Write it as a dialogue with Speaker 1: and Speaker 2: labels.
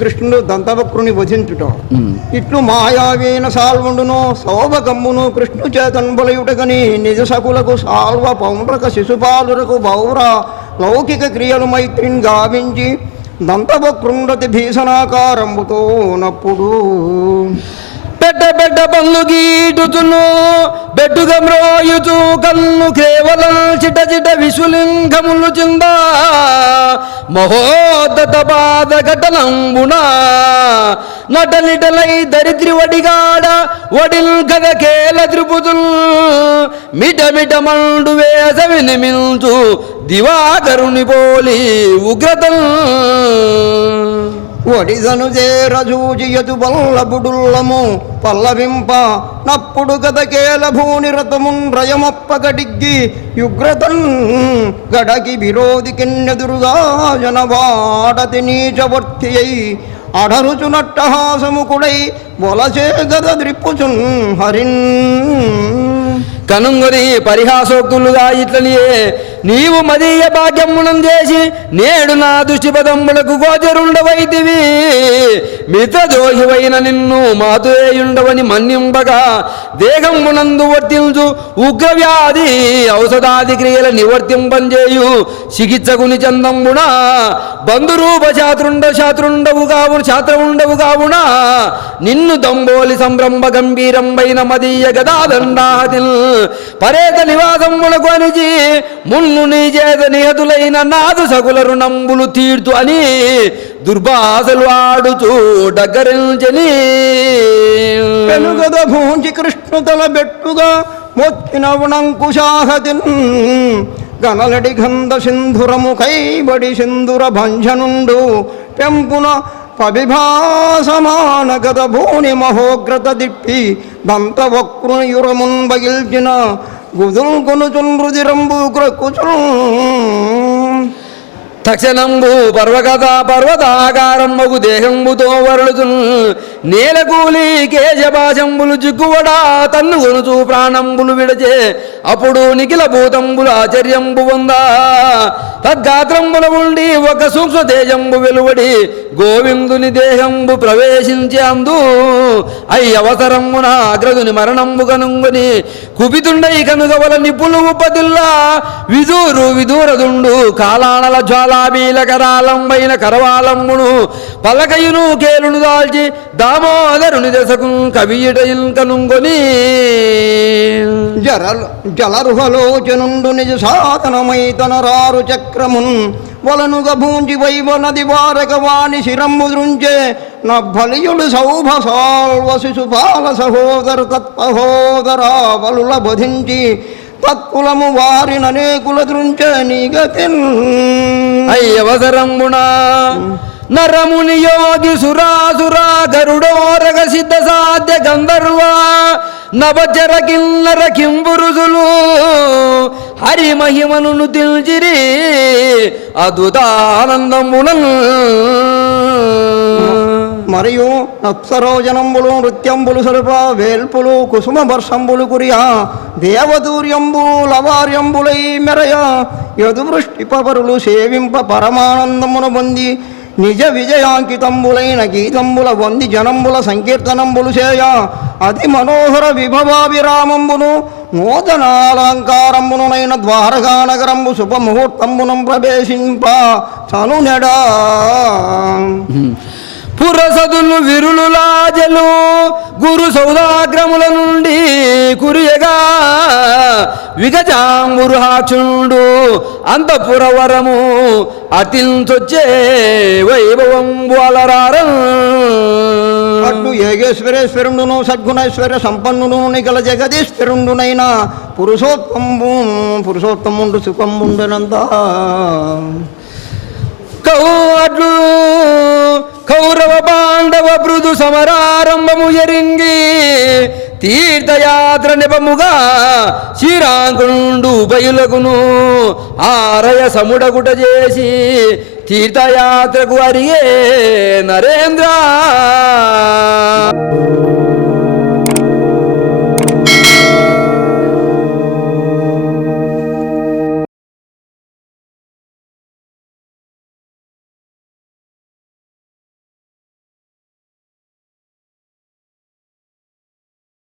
Speaker 1: శ్రీకృష్ణుడు దంతవక్రుని వధించుట. ఇట్లు మాయావీన సాల్వుండును సౌభకమ్మును కృష్ణు చేతన్ బలయుటగని నిజ సకులకు సాల్వ పౌండ్రక శిశుపాలురకు బౌర లౌకిక క్రియలు మైత్రిని గావించి దంతవక్రుండతి భీషణాకారంబుతో నప్పుడు.
Speaker 2: బెడ్డ బెడ్డ పళ్ళు గీటుచును బెట్టుగా మ్రోయుచు కన్ను కేవలం చిట చిట విశులింగములు చింద. మహోదత పాద ఘటనంబున నటలిటలై దరిద్రి వడిగాడ వడిల్ గద కేల త్రిపుతుల్ మిట మిట మండు వేసవి నిమించు దివాకరుని పోలి ఉగ్రతల్.
Speaker 1: ఒడిదను చేరజూజియతు వల్లబుడుల్లము పల్లవింప నప్పుడు గదకేల భూని రథమున్ రయమప్పగడిగ్గి యుగ్రతన్ గడకి విరోధి కిన్నెదురుగా జనవాడతి నీచవర్తి అయి అడరుచునట్టహాసముకుడై వలసే గద ద్రిప్పుచున్ హరిన్.
Speaker 2: కనుంగొని పరిహాసోక్తులుగా ఇట్లనియే నీవు మదీయ భాగ్యమునం చేసి నేడు నా దుష్టిపదమ్ములకు గోచరుండవైతివి. మిత్రదోషివైన నిన్ను మాతుయేయుండవని మన్నింపగా దేహమునందు వర్తించు ఉగ్రవ్యాధి ఔషధాది క్రియల నివర్తింపంజేయు. చికిత్సకుని చందంబున బంధురూప శాతృండ శాతృండవు కావున శాత్రముండవు కావున నిన్ను దంబోలి సంభ్రంభ గంభీరంబైన మదీయ గదాదండాదిల్ పరేత నివాసములకు అనిచి మున్ నీ చేత నిహతులైన నాదు సగుల రుణంబులు తీర్చు అని దుర్భాషలు ఆడుచూ డగ్గరించని.
Speaker 1: పెనుగద భూంచి కృష్ణు తలబెట్టుగా బెట్టుగా మొత్తిన ఉణంకుశాహతిన్. గనలడి గంధ సింధురము కైబడి సింధుర భంజనుండు. పెంపున పవిభాసమాన గద భూని మహోగ్రత దిప్పి దంత వక్రుయురమున్ బగిల్చిన గుదుల్ కొనుచుండ్రు జిరంబు క్రొక్కుచున్
Speaker 2: తక్షణంబు పర్వకథ పర్వతాకారంబగు దేహంబుతో వరడుతు నేలకూలి కేశభాషంబులు జిగ్గువడా తన్ను కొనుచు ప్రాణంబులు విడచే అప్పుడు నిఖిల భూతంబులు ఆశ్చర్యంబు ఉందా తద్గాత్రంబుల ఉండి ఒక సూక్ష్మ తేజంబు వెలువడి గోవిందుని దేహంబు ప్రవేశించే అందు అయి అవసరమున అగ్రదుని మరణంబు కనుంగుని కుపితుండై కనుగవల నిపులు ఉపదిల్లా విదూరు విదూరదుండు గులాబీల కరాలంబైన కరవాలంబును పలకయును కేలును దాల్చి దామోదరుని దశకు కవియుటయున్ కనుంగొని.
Speaker 1: జరల్ జలరుహలోచనుండు నిజ సాధనమై తన రారు చక్రమున్ వలనుగ భూంజి వైవ నది వారక వాణి శిరమ్ము దృంచే నభలియుడు సౌభ సాల్వ శిశుపాల సహోదరు తత్పహోదర బధించి తత్కులము వారిననేకుల దృంచే నీగతిన్.
Speaker 2: అయ్యవసరంబున నరముని యోగి సురాసురా గరుడోరగ సిద్ధ సాధ్య గంధర్వ? నవచర కిల్లర కింపురుషులు హరి మహిమను తిల్చిరి అద్భుతానందమునల్
Speaker 1: మరియు నప్సరోజనంబులు నృత్యంబులు సలుప వేల్పులు కుసుమ వర్షంబులు కురియా దేవదూర్యంబు లవార్యంబులై మెరయ యదువృష్టి పవరులు సేవింప పరమానందమును పొంది నిజ విజయాంకితంబులైన గీతంబుల వంది జనంబుల సంకీర్తనంబులు చేయ అతి మనోహర విభవాభిరామంబును నూతనాలంకారంబునునైన ద్వారకా నగరంబు శుభముహూర్తంబునం ప్రవేశింప చనునెడా.
Speaker 2: పురసదులు విరులు లాజలు గురు సౌదాగ్రముల నుండి కురియగా విగజాంబురుహాక్షుండు అంతపురవరము అతించొచ్చే వైభవం అలరారం
Speaker 1: అట్లు ఏగేశ్వరేశ్వరుడును సద్గుణైశ్వర్య సంపన్నును నిగల జగదీశ్వరుండునైన పురుషోత్తము పురుషోత్తముండు సుఖముండనంత.
Speaker 2: కౌర్లు కౌరవ బాండవ మృదు సమరారంభము ఎరింగి తీర్థయాత్ర నిపముగా శ్రీరాంకుడు బయలుగును ఆరయ సముడగుట చేసి తీర్థయాత్రకు అరిగే నరేంద్ర.